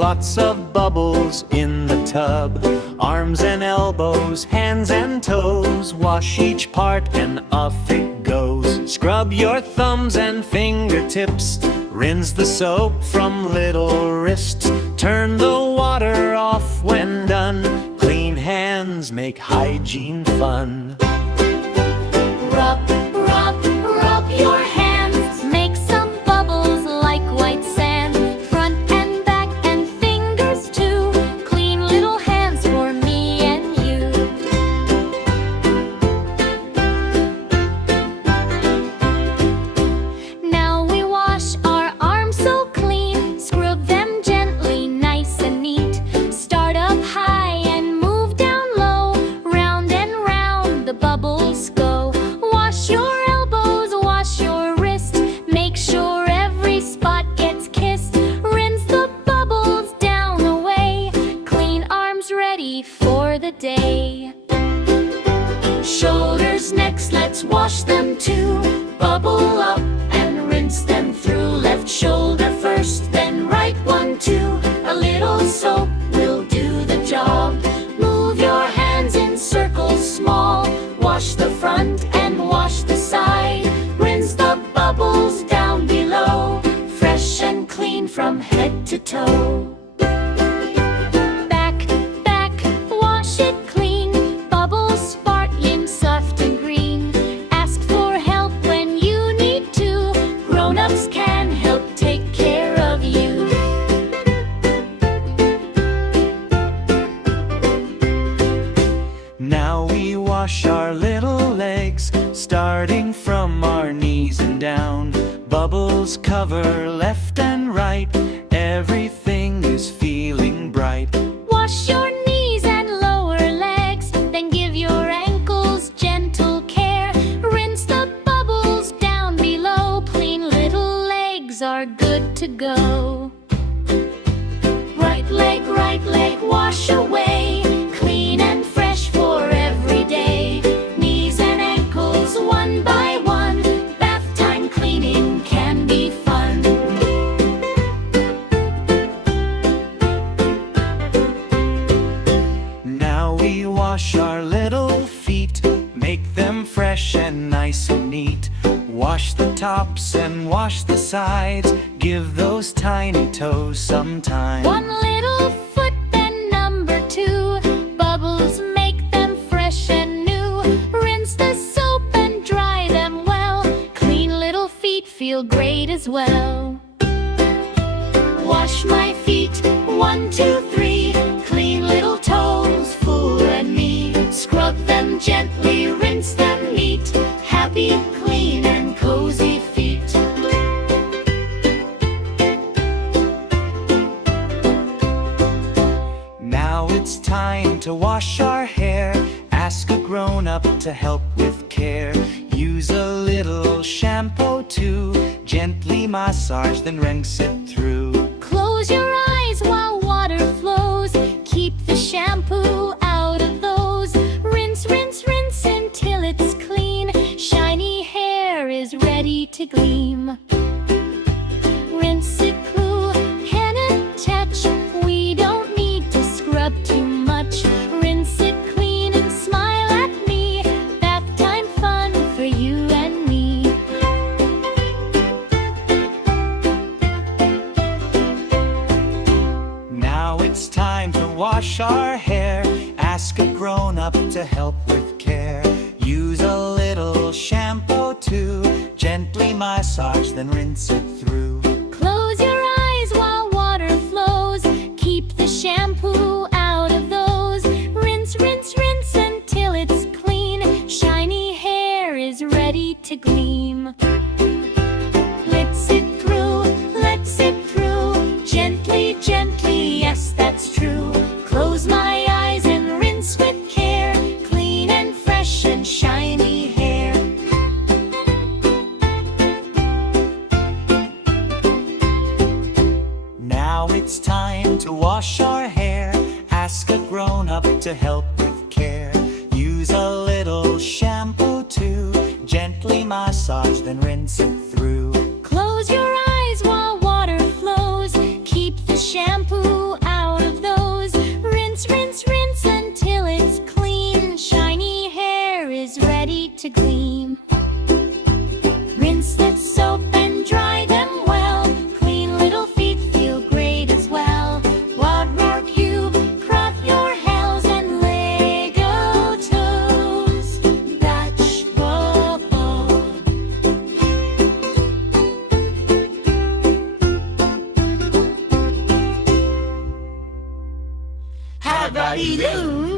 Lots of bubbles in the tub. Arms and elbows, hands and toes. Wash each part and off it goes. Scrub your thumbs and fingertips. Rinse the soap from little wrists. Turn the water off when done. Clean hands make hygiene fun. Rub, rub, rub your hands. Make some bubbles like white sand. Front and back and fingers too. Clean little hands for me and you. Now we wash our arms so clean. Scrub them gently, nice and neat. Start up high and move down low. Round and round the bubbles go. Wash your elbows, wash your wrist. Make sure every spot gets kissed. Rinse the bubbles down away. Clean arms ready for the day. Shoulders next, let's wash them too. Bubble up and rinse them through. Left shoulder first, then right one too. A little soap will do the job. Move your hands in circles small. Wash the front and wash the side. Rinse the bubbles down below. Fresh and clean from head to toe. Back, back, wash it clean. Bubbles sparkling, soft and green. Ask for help when you need to. Grown-ups can help take care of you. Now we wash our little legs, starting from our knees and down. Bubbles cover left and right. Everything is feeling bright. Wash your knees and lower legs, then give your ankles gentle care. Rinse the bubbles down below. Clean little legs are good to go. Right leg, wash away. Clean and fresh for every day. Knees and ankles one by one. Bath time cleaning can be fun. Now we wash our little feet, make them fresh and nice and neat. Wash the tops and wash the sides. Give those tiny toes some time. One little foot, then number two. Bubbles make them fresh and new. Rinse the soap and dry them well. Clean little feet feel great as well. Wash my feet, 1, 2, 3. Clean little toes, Foo and me. Scrub them gently, rinse them neat. Happy, clean and cozy feet. Now it's time to wash our hair. Ask a grown-up to help with care. Use a little shampoo too. Gently massage, then rinse it through. Close your eyes while water flows. Keep the shampoo out of those. Rinse, rinse, rinse until it's clean. Shiny hair is ready to gleam. Rinse it cool, henna touch. We don't need to scrub too much. Rinse it clean and smile at me. Bath time fun for you and me. Now it's time to wash our hair. Ask a grown-up to help with care. Use a little shampoo too. Gently massage, then rinse it through. Close your eyes while water flows. Keep the shampoo out of those. Rinse, rinse, rinse until it's clean. Shiny hair is ready to gleam. Let's it through, let's it through. Gently, gently, yes, that's true. Close my eyes and rinse with care. Clean and fresh and shiny hair. Now it's time to wash our hair. Ask a grown-up to help with care. Use a little shampoo too. Gently massage, then rinse it through. Close your eyes while water flows. Keep the shampoo Ba-ba-dee-doo.